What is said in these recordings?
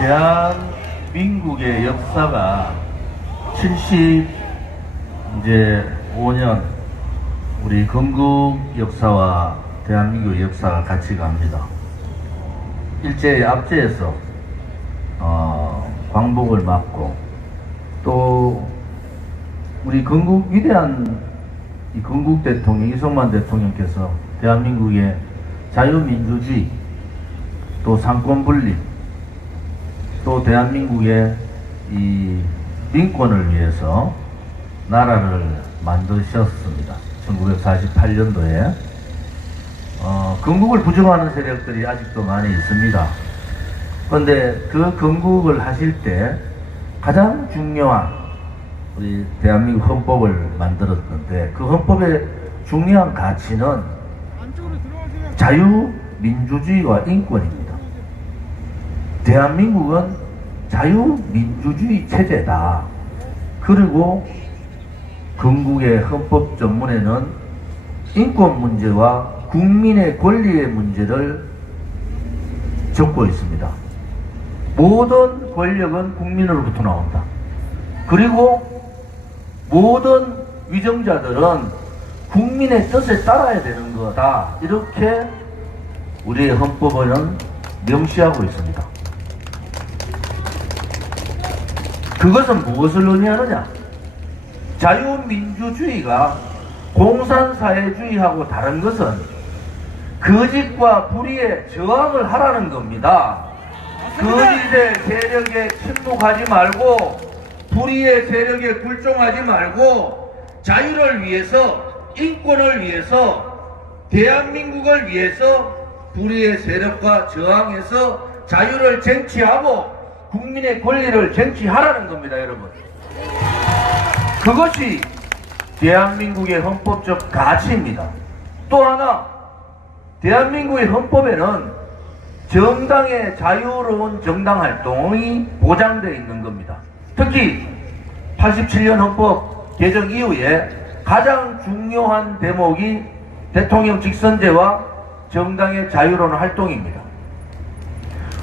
대한민국의 역사가 75년 우리 건국 역사와 대한민국의 역사가 같이 갑니다. 일제의 압제에서 광복을 맞고 또 우리 건국 위대한 이 건국 대통령 이승만 대통령께서 대한민국의 자유민주주의 또 상권분립 또 대한민국의 이 민권을 위해서 나라를 만드셨습니다. 1948년도에 건국을 부정하는 세력들이 아직도 많이 있습니다. 그런데 그 건국을 하실 때 가장 중요한 우리 대한민국 헌법을 만들었는데 그 헌법의 중요한 가치는 자유민주주의와 인권입니다. 대한민국은 자유민주주의 체제다. 그리고 건국의 헌법 전문에는 인권 문제와 국민의 권리의 문제를 적고 있습니다. 모든 권력은 국민으로부터 나온다. 그리고 모든 위정자들은 국민의 뜻에 따라야 되는 거다. 이렇게 우리의 헌법은 명시하고 있습니다. 그것은 무엇을 의미하느냐? 자유민주주의가 공산사회주의하고 다른 것은 거짓과 불의에 저항을 하라는 겁니다. 거짓의 세력에 침묵하지 말고 불의의 세력에 굴종하지 말고 자유를 위해서 인권을 위해서 대한민국을 위해서 불의의 세력과 저항해서 자유를 쟁취하고 국민의 권리를 쟁취하라는 겁니다, 여러분. 그것이 대한민국의 헌법적 가치입니다. 또 하나, 대한민국의 헌법에는 정당의 자유로운 정당 활동이 보장되어 있는 겁니다. 특히 87년 헌법 개정 이후에 가장 중요한 대목이 대통령 직선제와 정당의 자유로운 활동입니다.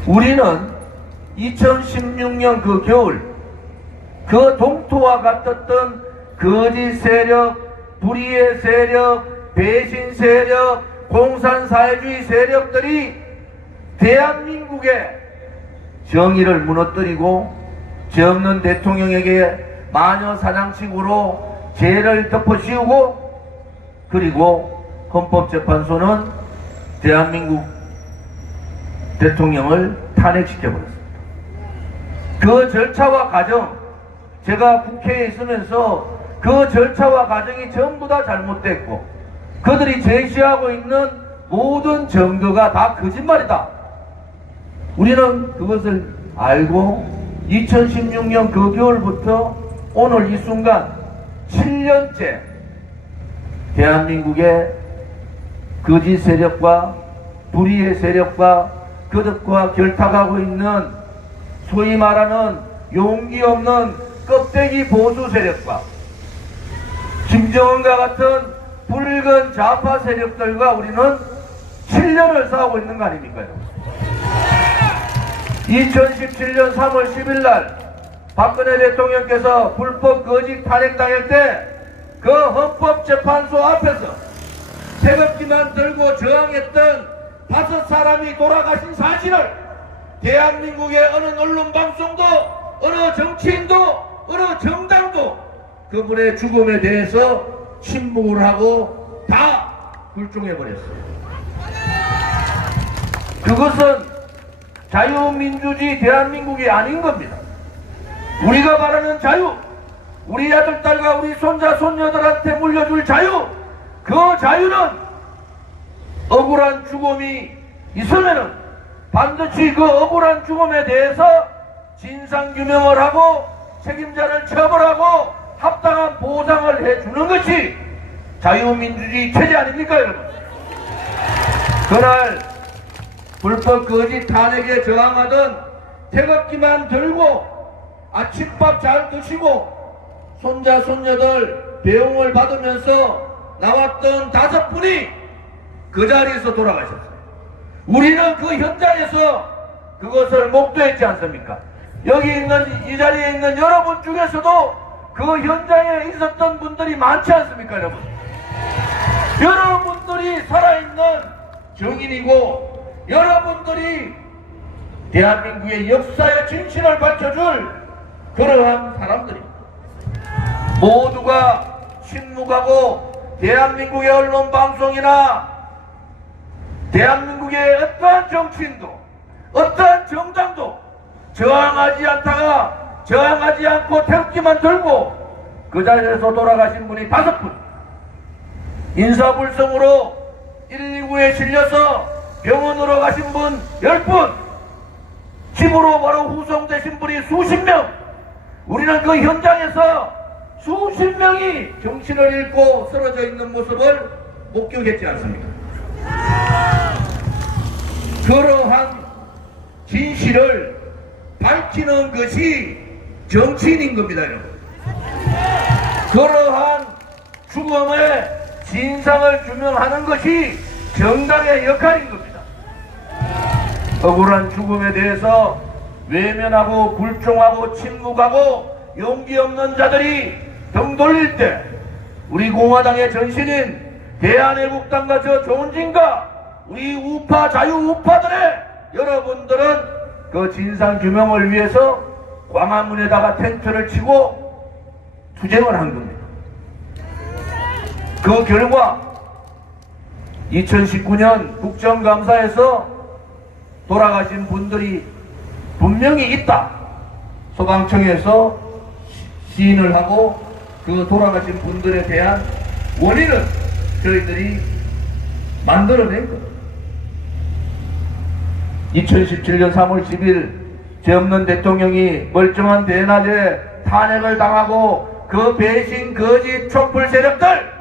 우리는 2016년 그 겨울 그 동토와 같았던 거짓 세력, 불의의 세력, 배신 세력, 공산사회주의 세력들이 대한민국의 정의를 무너뜨리고 죄 없는 대통령에게 마녀사냥식으로 죄를 덮어씌우고 그리고 헌법재판소는 대한민국 대통령을 탄핵시켜버렸습니다. 그 절차와 과정, 제가 국회에 있으면서 그 절차와 과정이 전부 다 잘못됐고 그들이 제시하고 있는 모든 증거가 다 거짓말이다. 우리는 그것을 알고 2016년 그 겨울부터 오늘 이 순간 7년째 대한민국의 거짓 세력과 불의의 세력과 그들과 결탁하고 있는 소위 말하는 용기 없는 껍데기 보수 세력과 김정은과 같은 붉은 좌파 세력들과 우리는 7년을 싸우고 있는 거 아닙니까? 2017년 3월 10일 날 박근혜 대통령께서 불법 거짓 탄핵당할 때 그 헌법재판소 앞에서 태극기만 들고 저항했던 5사람이 돌아가신 사실을 대한민국의 어느 언론방송도 어느 정치인도 어느 정당도 그분의 죽음에 대해서 침묵을 하고 다 굴종해버렸어요. 그것은 자유민주주의 대한민국이 아닌 겁니다. 우리가 말하는 자유, 우리 아들, 딸과 우리 손자, 손녀들한테 물려줄 자유, 그 자유는 억울한 죽음이 있으면은 반드시 그 억울한 죽음에 대해서 진상규명을 하고 책임자를 처벌하고 합당한 보상을 해주는 것이 자유민주주의 체제 아닙니까, 여러분? 그날 불법 거짓 탄핵에 저항하던 태극기만 들고 아침밥 잘 드시고 손자 손녀들 배웅을 받으면서 나왔던 5분이 그 자리에서 돌아가셨어요. 우리는 그 현장에서 그것을 목도했지 않습니까? 여기 있는 이 자리에 있는 여러분 중에서도 그 현장에 있었던 분들이 많지 않습니까, 여러분? 여러분들이 살아있는 증인이고 여러분들이 대한민국의 역사의 진실을 밝혀줄 그러한 사람들입니다. 모두가 침묵하고 대한민국의 언론 방송이나 대한민국의 어떠한 정치인도 어떠한 정당도 저항하지 않고 태극기만 들고 그 자리에서 돌아가신 분이 5분, 인사불성으로 119에 실려서 병원으로 가신 분 10분, 집으로 바로 후송되신 분이 수십 명. 우리는 그 현장에서 수십 명이 정신을 잃고 쓰러져 있는 모습을 목격했지 않습니까? 그러한 진실을 밝히는 것이 정치인인 겁니다, 여러분. 그러한 죽음의 진상을 규명하는 것이 정당의 역할인 겁니다. 억울한 죽음에 대해서 외면하고 굴종하고 침묵하고 용기 없는 자들이 등 돌릴 때 우리 공화당의 전신인 대한애국당과 저 조은진과 우리 우파 자유우파들의 여러분들은 그 진상규명을 위해서 광화문에다가 텐트를 치고 투쟁을 한 겁니다. 그 결과 2019년 국정감사에서 돌아가신 분들이 분명히 있다. 소방청에서 시인을 하고 그 돌아가신 분들에 대한 원인을 저희들이 만들어낸 겁니다. 2017년 3월 10일 죄 없는 대통령이 멀쩡한 대낮에 탄핵을 당하고 그 배신 거짓 촛불 세력들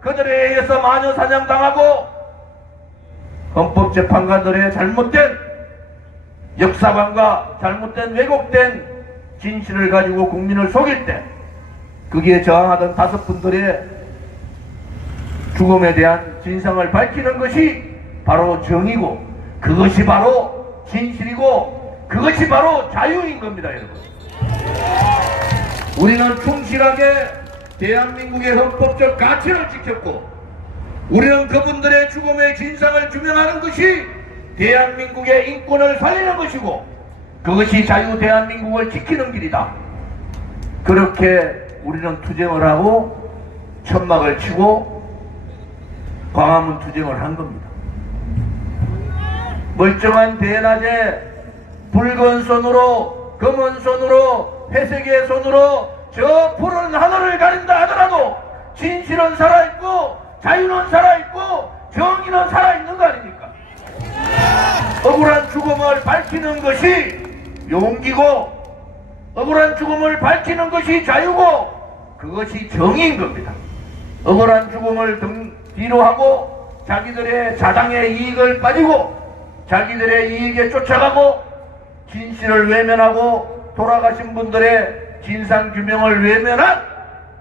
그들에 의해서 마녀 사냥당하고 헌법재판관들의 잘못된 역사관과 잘못된 왜곡된 진실을 가지고 국민을 속일 때 거기에 저항하던 5분들의 죽음에 대한 진상을 밝히는 것이 바로 정의고 그것이 바로 진실이고 그것이 바로 자유인 겁니다, 여러분. 우리는 충실하게 대한민국의 헌법적 가치를 지켰고 우리는 그분들의 죽음의 진상을 규명하는 것이 대한민국의 인권을 살리는 것이고 그것이 자유 대한민국을 지키는 길이다. 그렇게 우리는 투쟁을 하고 천막을 치고 광화문 투쟁을 한 겁니다. 멀쩡한 대낮에 붉은 손으로 검은 손으로 회색의 손으로 저 푸른 하늘을 가린다 하더라도 진실은 살아있고 자유는 살아있고 정의는 살아있는 거 아닙니까? 억울한 죽음을 밝히는 것이 용기고 억울한 죽음을 밝히는 것이 자유고 그것이 정의인 겁니다. 억울한 죽음을 뒤로 하고 자기들의 자당의 이익을 빠지고 자기들의 이익에 쫓아가고 진실을 외면하고 돌아가신 분들의 진상규명을 외면한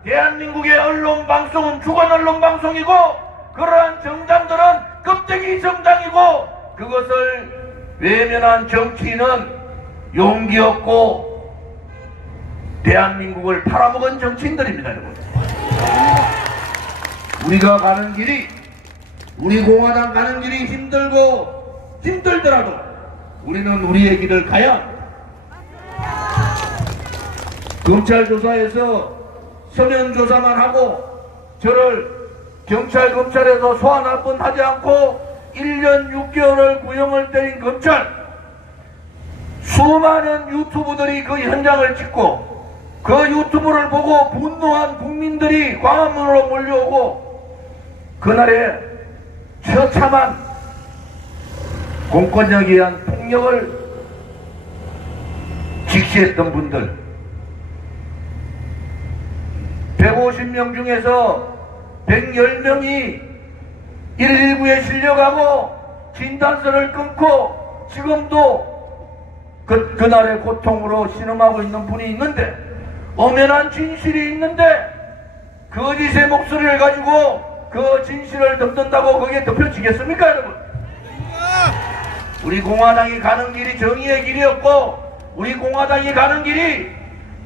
대한민국의 언론방송은 주관 언론방송이고 그러한 정당들은 껍데기 정당이고 그것을 외면한 정치인은 용기 없고 대한민국을 팔아먹은 정치인들입니다, 여러분. 우리가 가는 길이 우리 공화당 가는 길이 힘들더라도 우리는 우리의 길을 가야 합니다. 검찰 조사에서 서면 조사만 하고 저를 검찰에서 소환 한 번 하지 않고 1년 6개월을 구형을 때린 검찰, 수많은 유튜브들이 그 현장을 찍고 그 유튜브를 보고 분노한 국민들이 광화문으로 몰려오고 그날의 처참한 공권력에 의한 폭력을 직시했던 분들 150명 중에서 110명이 119에 실려가고 진단서를 끊고 지금도 그날의 고통으로 신음하고 있는 분이 있는데 엄연한 진실이 있는데 거짓의 목소리를 가지고 그 진실을 덮는다고 거기에 덮여지겠습니까, 여러분? 우리 공화당이 가는 길이 정의의 길이었고, 우리 공화당이 가는 길이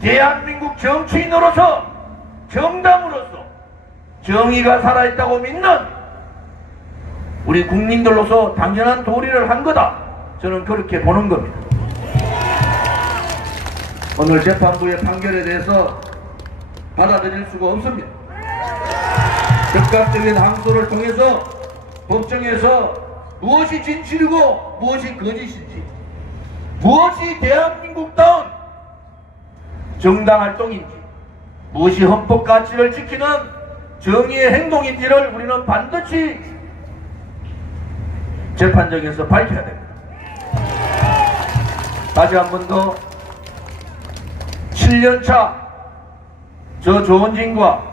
대한민국 정치인으로서, 정당으로서 정의가 살아있다고 믿는 우리 국민들로서 당연한 도리를 한 거다. 저는 그렇게 보는 겁니다. 오늘 재판부의 판결에 대해서 받아들일 수가 없습니다. 즉각적인 항소를 통해서 법정에서 무엇이 진실이고 무엇이 거짓인지, 무엇이 대한민국다운 정당활동인지, 무엇이 헌법 가치를 지키는 정의의 행동인지를 우리는 반드시 재판정에서 밝혀야 됩니다. 다시 한 번 더 7년차 저 조원진과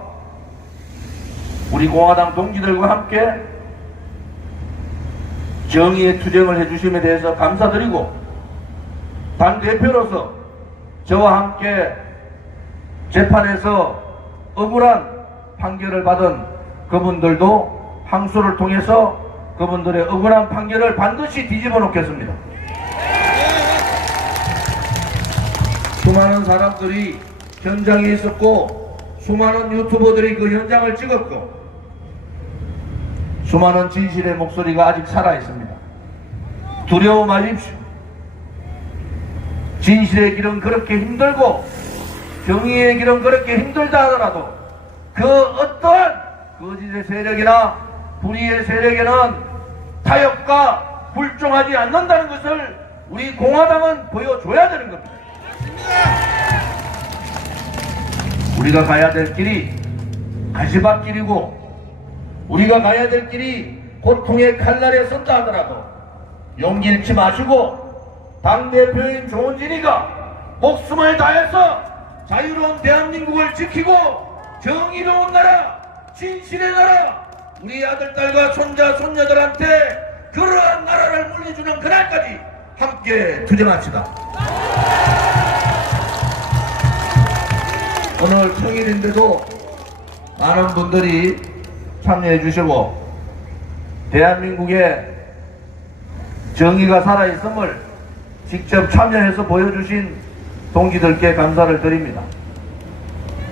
우리 공화당 동지들과 함께 정의의 투쟁을 해주심에 대해서 감사드리고, 당대표로서 저와 함께 재판에서 억울한 판결을 받은 그분들도 항소를 통해서 그분들의 억울한 판결을 반드시 뒤집어 놓겠습니다. 수많은 사람들이 현장에 있었고, 수많은 유튜버들이 그 현장을 찍었고, 수많은 진실의 목소리가 아직 살아있습니다. 두려워 마십시오. 진실의 길은 그렇게 힘들고 정의의 길은 그렇게 힘들다 하더라도 그 어떠한 거짓의 세력이나 불의의 세력에는 타협과 불종하지 않는다는 것을 우리 공화당은 보여줘야 되는 겁니다. 우리가 가야 될 길이 가시밭길이고, 우리가 가야 될 길이 고통의 칼날에 선다 하더라도 용기 잃지 마시고, 당대표인 조원진이가 목숨을 다해서 자유로운 대한민국을 지키고 정의로운 나라, 진실의 나라, 우리 아들, 딸과 손자, 손녀들한테 그러한 나라를 물려주는 그날까지 함께 투쟁합시다. 오늘 평일인데도 많은 분들이 참여해 주시고 대한민국에 정의가 살아있음을 직접 참여해서 보여주신 동지들께 감사를 드립니다.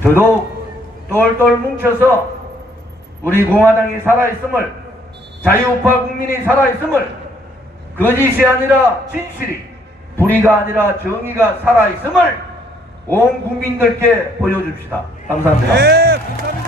더더욱 똘똘 뭉쳐서 우리 공화당이 살아있음을, 자유우파 국민이 살아있음을, 거짓이 아니라 진실이, 불의가 아니라 정의가 살아있음을 온 국민들께 보여줍시다. 감사합니다. 네, 감사합니다.